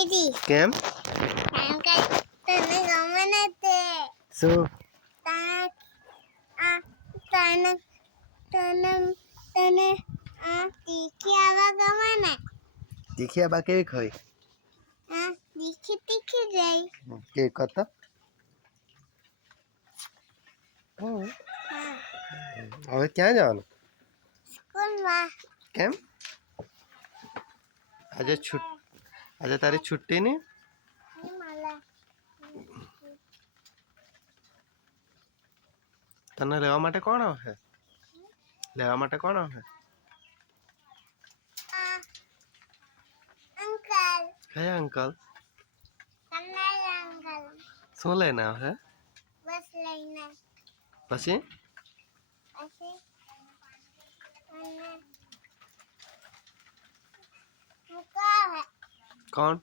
नहीं કેમ काम कर तने गमे न ते શું तने आ तने तने तने आ तीखी आवा गमे न તીખી બા કેવી ખોઈ आ तीखी तीखी जाई કે કત हाँ હવે ક્યાં જવાનું स्कूल में કેમ આજે તારી છુટ્ટી નહીં नहीं माला તને લેવા માટે કોણ આવશે લેવા માટે કોણ આવશે आ अंकल કયા અંકલ कन्हैया अंकल શું લઈને આવશે बस लेना પછી ऐसे मुका है કોણ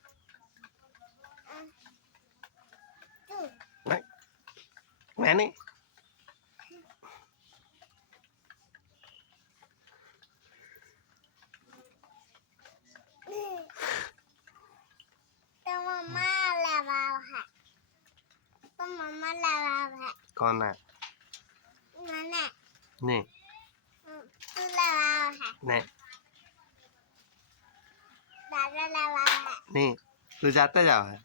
तू મેં નહીં तो मम्मा लगाव है तो मम्मा लगाव है કોણ ના मैंने નહીં तू लगाव है નહીં दादा लगाव है નહીં તું જાતે જ આવે